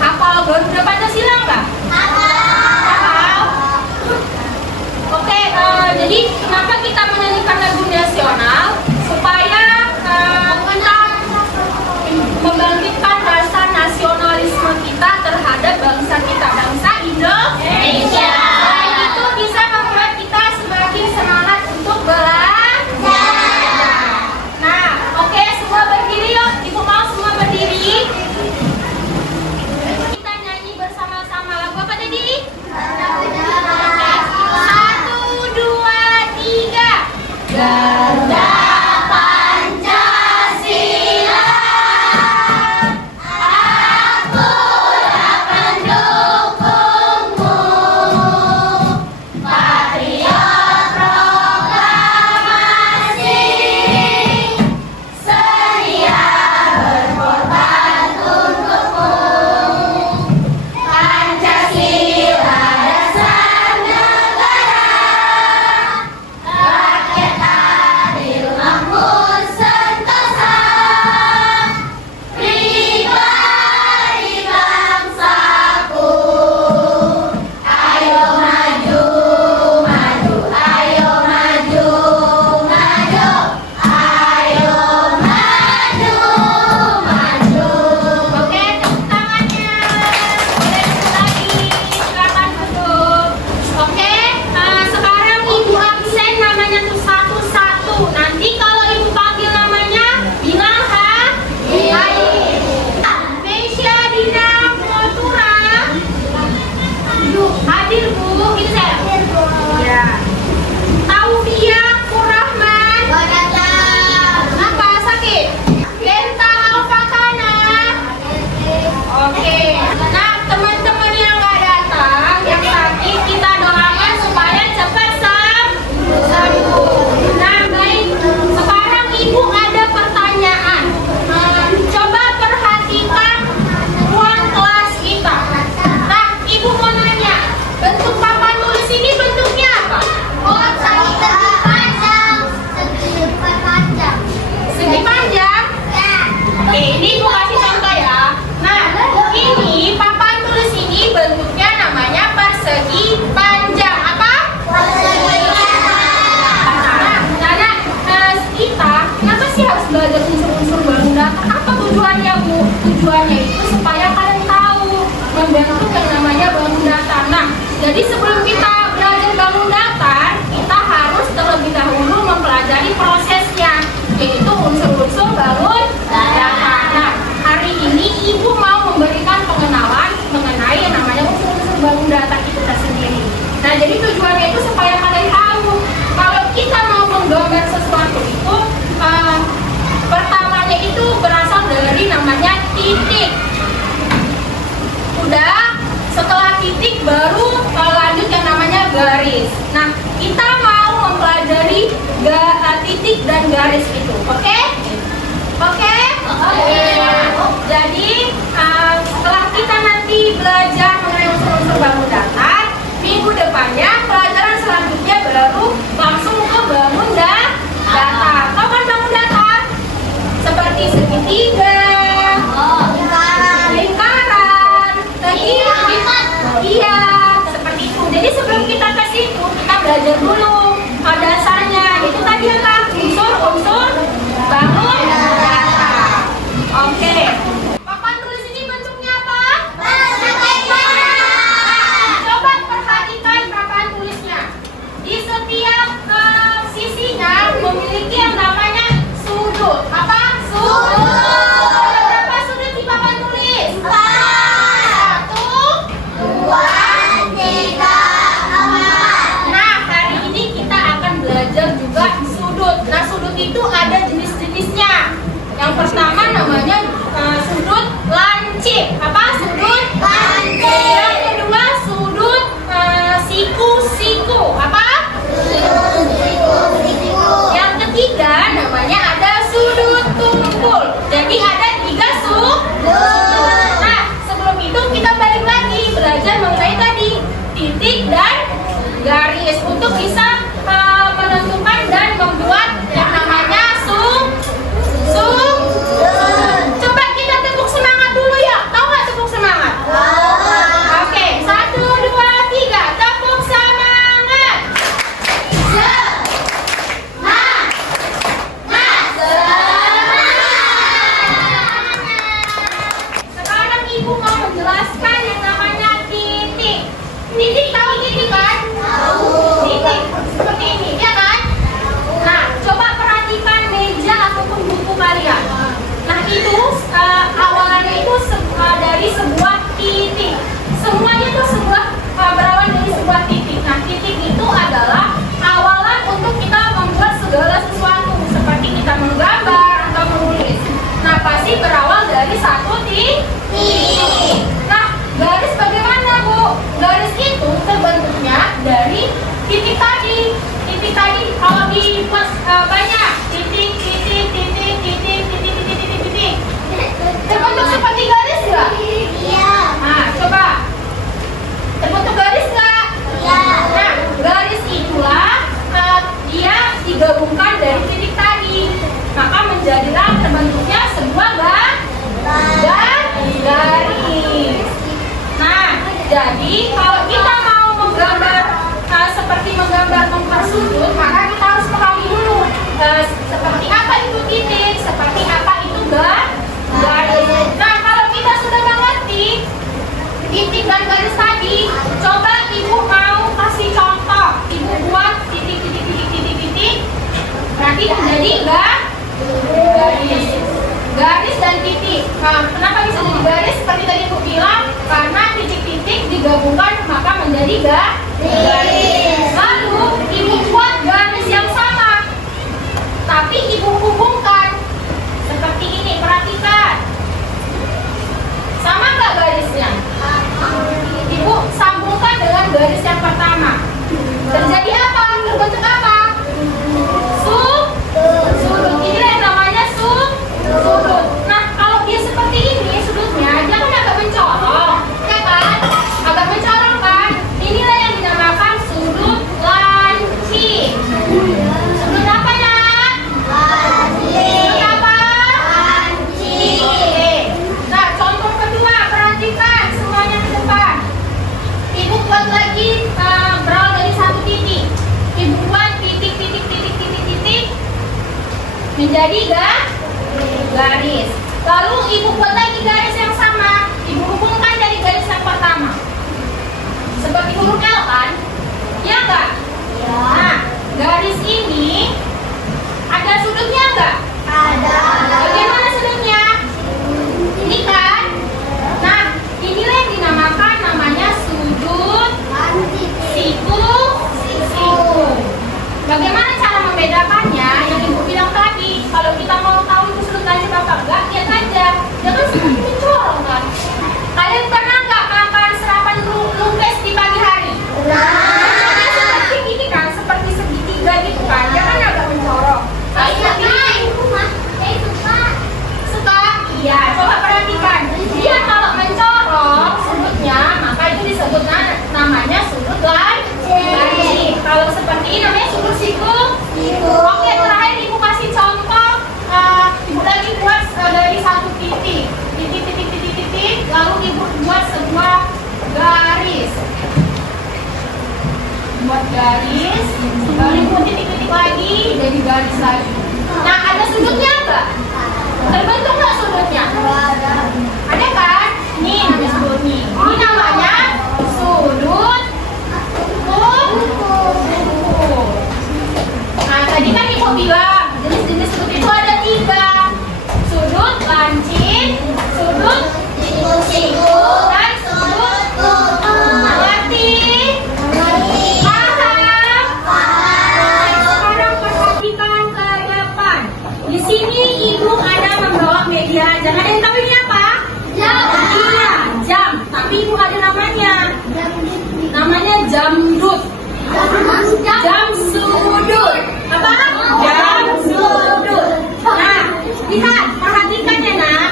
Hafal Garuda Pancasila nggak? Hafal. Oke, jadi kenapa kita menyanyikan lagu nasional? Supaya kita membangkitkan rasa nasionalisme kita terhadap bangsa kita, bangsa Indonesia. Selain itu bisa membuat kita semakin semangat untuk belajar. Nah, oke, semua berdiri yuk. Ibu mau semua berdiri. Kita nyanyi bersama-sama lagu apa tadi? Oke. 1, 2, 3. Garuda Pancasila, aku akan dukungmu. Patriot proklamasi, sedia berkorban untukmu. Pancasila dasar negara, rakyat adil makmur sentosa, pribadi bangsaku. Ayo maju, maju, ayo maju, maju, ayo maju, maju. Oke, tepuk tangannya. Boleh duduk lagi, silakan duduk. Oke, sekarang ibu absen namanya tuh satu-satu. Nanti kalau ibu panggil namanya, bilang ha. Mesya Dina Motura. Hadir Bu, ini saya. Ya. Taufia Kurrahman. Apa sakit? Lenta Alfatana. Oke. Nah, teman-teman yang nggak datang, yang sakit, kita doakan supaya cepat sembuh. Nah, baik. Sekarang Ibu ada pertanyaan. Coba perhatikan ruang kelas kita. Nah, Ibu mau nanya, bentuk papan tulis ini bentuknya apa? Segi panjang. Oke, ini Ibu kasih contoh ya. Nah, ini papan tulis ini bentuknya namanya persegi panjang. Apa? Nah, kita kenapa sih harus belajar unsur-unsur bangun data? Apa tujuannya Bu? Tujuannya itu supaya kalian tahu membentuk yang namanya bangun data. Nah, jadi sebelum kita belajar bangun data, kita harus terlebih dahulu mempelajari prosesnya, yaitu unsur-unsur bangun data. Nah, hari ini Ibu mau memberikan pengenalan mengenai yang namanya unsur-unsur bangun data itu sendiri. Nah, jadi tujuannya itu supaya kalian tahu kalau kita mau menggambar sesuatu itu pertamanya itu berasal dari namanya titik. Udah, setelah titik baru lanjut yang namanya garis. Nah, kita mau mempelajari titik dan garis itu, oke? Oke? Jadi setelah kita nanti belajar mengenai unsur-unsur bangun data, minggu depannya pelajaran selanjutnya baru langsung ke bangun data. Tahu kan bangun data? Seperti segitiga, lingkaran, iya, seperti itu. Jadi sebelum kita ke situ, kita belajar dulu dasarnya. Itu tadi apa? Unsur-unsur bangun data. Oke. Papan tulis ini bentuknya apa? banyak titik, titik, titik, titik, titik, titik, titik, titik. Terbentuk seperti garis nggak? Iya. Nah, coba. Terbentuk garis nggak? Iya. Nah, garis itulah dia digabungkan dari titik tadi. Maka menjadilah terbentuknya sebuah garis. Nah, jadi kalau kita mau menggambar seperti menggambar sudut, maka kita harus pahami dulu seperti apa itu titik, seperti apa itu garis. Nah, kalau kita sudah mengerti titik dan garis tadi, coba ibu mau kasih contoh. Ibu buat titik, titik, titik, titik, titik. Nanti menjadi garis dan titik. Nah, kenapa bisa jadi garis? Seperti tadi ibu bilang, karena titik-titik digabungkan maka menjadi garis. Lalu ibu buat garis yang sama, tapi ibu hubungkan seperti ini. Perhatikan, sama nggak garisnya? Ibu sambungkan dengan garis yang pertama. Terjadi apa? Terbentuk apa? Sudut. Ini yang namanya sudut. Nah, kalau dia seperti ini sudutnya, dia kan agak mencorong, ya kan? Agak mencorong kan? Inilah yang dinamakan sudut lancip. Sudut apa ya? Sudut apa? Lancip. Oke. Nah, contoh kedua, perhatikan semuanya ke depan. Ibu buat lagi berawal dari satu titik. Ibu buat titik, titik, titik, titik, titik menjadi garis. Lalu ibu buat lagi garis yang sama. Ibu hubungkan dari garis yang pertama. Seperti huruf L kan? Ya enggak? Ya. Nah, garis ini ada sudutnya enggak? Ada. Bagaimana sudutnya? Ini kan? Nah, inilah yang dinamakan namanya sudut Lancip. siku. Bagaimana cara membedakannya? Yang ibu bilang tadi, kalau kita mau tahu itu sudut lancip apa enggak, lihat aja. Dia kan seperti mencorong kan? Kalian pernah nggak makan sarapan lumpes di pagi hari? Bentuknya seperti ini kan, seperti segitiga gitu kan? Dia kan agak mencorong. Nah, seperti ini. Suka? Iya, coba perhatikan. Dia kalau mencorong sudutnya, maka itu disebut namanya sudut lancip. Kalau seperti ini namanya sudut siku. Oke, terakhir ibu kasih contoh. Ibu lagi buat dari satu titik, titik, lalu ibu buat sebuah garis. Buat garis, lalu ibu titik-titik lagi, jadi garis lagi. Nah, ada sudutnya enggak? Terbentuk nggak sudutnya? Ada kan? Ini namanya sudutnya. Ini namanya sudut kuku. Nah, tadi kan ibu bilang jenis-jenis sudut itu ada 3. Sudut lancip, sudut siku, dan sudut kuku. Mengerti? Paham? Sekarang perhatikan ke depan. Di sini ibu ada membawa media. Jangan ada yang tahu ini apa? Jam. Iya, jam. Tapi ibu ada namanya. Namanya jamrut. Jam sudut. Apa? Jam sudut. Nah, lihat, perhatikan ya nak.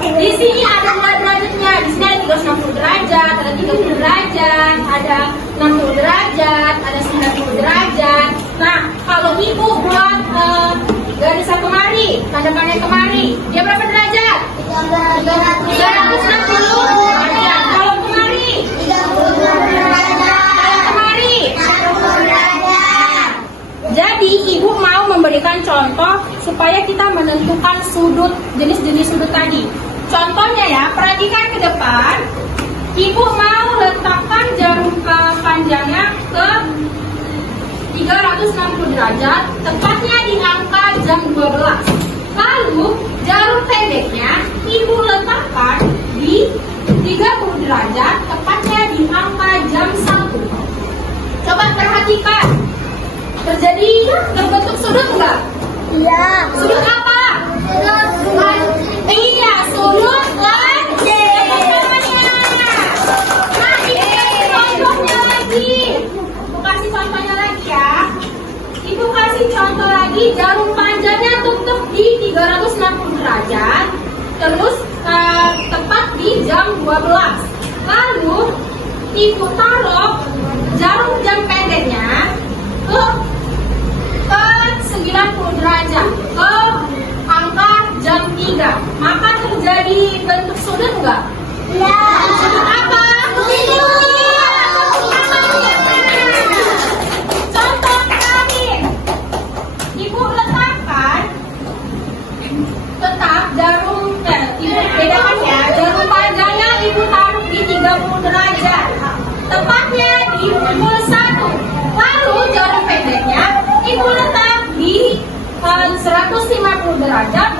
Di sini ada derajatnya. Di sini ada 360 derajat, ada 30 derajat, ada 60 derajat, ada 90 derajat. Nah, kalau ibu buat garis kemari, tanda-tanda kemari, dia berapa derajat? 360 derajat. Kalau kemari, 30 derajat. kemari. 60 derajat. Jadi ibu mau memberikan contoh supaya kita menentukan sudut, jenis-jenis sudut tadi. Contohnya ya, perhatikan ke depan. Ibu mau letakkan jarum panjangnya ke 360 derajat, tepatnya di angka jam 12. Lalu jarum pendeknya ibu letakkan di 30 derajat, tepatnya di angka jam 1. Coba perhatikan, terbentuk sudut enggak? Iya. Sudut apa? Sudut lancip. Iya, sudut lancip. Nah, ini kasih contohnya lagi. Ibu kasih contohnya lagi ya. Ibu kasih contoh Ibu taruh jarum jam pendeknya ke 90 derajat ke angka jam 3, maka terjadi bentuk sudut enggak? Ya. Sudut apa? Contoh terakhir, ibu letakkan tetap jarum, ibu bedakan ya, jarum panjangnya ibu taruh di 30 derajat, tepatnya di pukul 1. Lalu jarum pendeknya ibu letak di 150 derajat